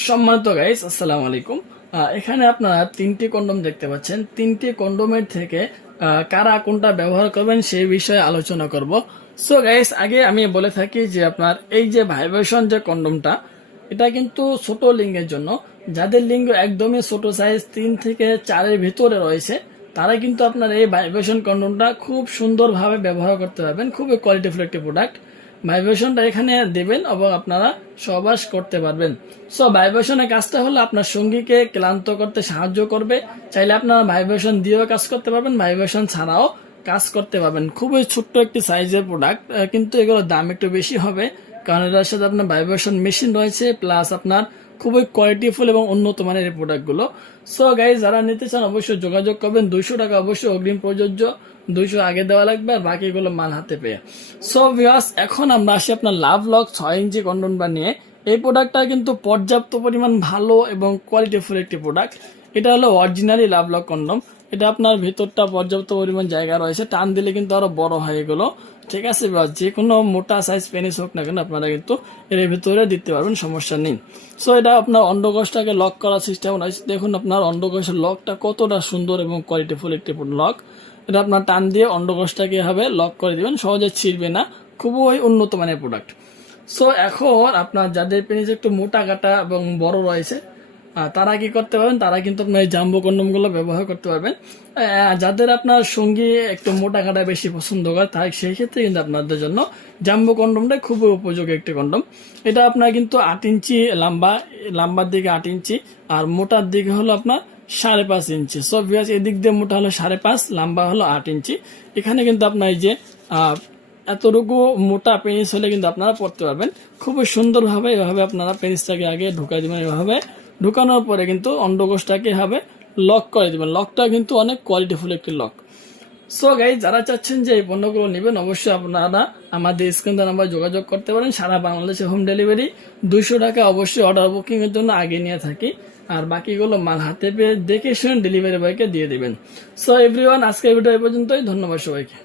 সম্মানিত গাইস, আসসালামু আলাইকুম। এখানে আপনারা তিনটি কন্ডম দেখতে পাচ্ছেন। তিনটি কন্ডোমের থেকে কারা কোনটা ব্যবহার করবেন সেই বিষয়ে আলোচনা করব। সো গাইস, আগে আমি বলে থাকি যে আপনার এই যে ভাইব্রেশন যে কন্ডমটা, এটা কিন্তু ছোট লিঙ্গের জন্য। যাদের লিঙ্গ একদমই ছোট সাইজ 3 থেকে 4-এর ভিতরে রয়েছে, তারা কিন্তু আপনার এই ভাইব্রেশন কন্ডমটা খুব সুন্দরভাবে ব্যবহার করতে পারবেন। খুবই কোয়ালিটিফুল একটি প্রোডাক্ট। ভাইব্রেশনটা এখানে দেবেন এবং আপনারা সহবাস করতে পারবেন। সো ভাইব্রেশনের কাজটা হলো আপনার সঙ্গীকে ক্লান্ত করতে সাহায্য করবে। চাইলে আপনারা ভাইব্রেশন দিয়েও কাজ করতে পারবেন, ভাইব্রেশন ছাড়াও কাজ করতে পারবেন। খুবই ছোট্ট একটি সাইজের প্রোডাক্ট, কিন্তু এগুলোর দাম একটু বেশি হবে, কারণ এটার সাথে আপনার ভাইব্রেশন মেশিন রয়েছে, প্লাস আপনার খুবই কোয়ালিটিফুল এবং উন্নত মানের এই প্রোডাক্টগুলো। সো গাইজ, যারা নিতে চান অবশ্যই যোগাযোগ করবেন। 200 টাকা অবশ্যই অগ্রিম প্রযোজ্য, 200 আগে দেওয়া লাগবে, আর বাকিগুলো মাল হাতে পেয়ে। সো ভিউয়ার্স, এখন আমরা আসি আপনার লাভ লক 6 ইঞ্চি কন্ডোমটা নিয়ে। এই প্রোডাক্টটা কিন্তু পর্যাপ্ত পরিমাণ ভালো এবং কোয়ালিটিফুল একটি প্রোডাক্ট। এটা হলো অরিজিনালি লাভ লক কন্ডোম। এটা আপনার ভিতরটা পর্যাপ্ত পরিমাণ জায়গা রয়েছে, টান দিলে কিন্তু আরো বড় হয় এগুলো। ঠিক আছে, যে কোনো মোটা সাইজ পেনিস হোক না কেন আপনারা কিন্তু এর ভিতরে দিতে পারবেন, সমস্যা নেই। সো এটা আপনার অন্ডকোষটাকে লক করার সিস্টেম রয়েছে। দেখুন আপনার অন্ডকোষের লকটা কতটা সুন্দর এবং কোয়ালিটিফুল একটি লক। এটা আপনার টান দিয়ে অন্ডকোষটাকে এভাবে লক করে দিবেন, সহজে ছিঁড়বে না। খুবই উন্নত মানের প্রোডাক্ট। সো এখন আপনার যাদের পেনিস একটু মোটা কাটা এবং বড় রয়েছে, তারা কি করতে পারবেন, তারা কিন্তু আপনার এই জাম্বো কন্ডোম গুলো ব্যবহার করতে পারবেন। যাদের আপনার সঙ্গী একটু মোটা কাটা বেশি পছন্দ করে, তাই সেই ক্ষেত্রে কিন্তু আপনাদের জন্য জাম্বো কন্ডোমটা খুবই উপযোগী একটি কন্ডোম। এটা আপনার কিন্তু 8 ইঞ্চি লম্বা, লম্বার দিকে 8 ইঞ্চি, আর মোটার দিকে হলো আপনার 5.5 ইঞ্চি। সো ভিউয়ার্স, এদিক দিয়ে মোটা হলো 5.5, লম্বা হলো 8 ইঞ্চি। এখানে কিন্তু আপনার এই যে এতটুকু মোটা পেনিস হলে কিন্তু আপনারা পড়তে পারবেন খুবই সুন্দরভাবে। এভাবে আপনারা পেনিসটাকে আগে ঢুকাই দিবেন, এভাবে ঢুকানোর পরে কিন্তু অন্ডকোষটাকে এভাবে লক করে দিবেন। লকটা কিন্তু অনেক কোয়ালিটিফুল একটি লক। সো গাইজ, যারা চাচ্ছেন যে এই পণ্যগুলো নেবেন, অবশ্যই আপনারা আমাদের স্ক্রিন নাম্বার যোগাযোগ করতে পারেন। সারা বাংলাদেশে হোম ডেলিভারি। 200 টাকা অবশ্যই অর্ডার বুকিং এর জন্য আগে নিয়ে থাকি, আর বাকিগুলো মাল হাতে পেয়ে দেখে শুনে ডেলিভারি বয়কে দিয়ে দিবেন। সো এভরিওয়ান, আজকের ভিডিও এই পর্যন্তই। ধন্যবাদ সবাইকে।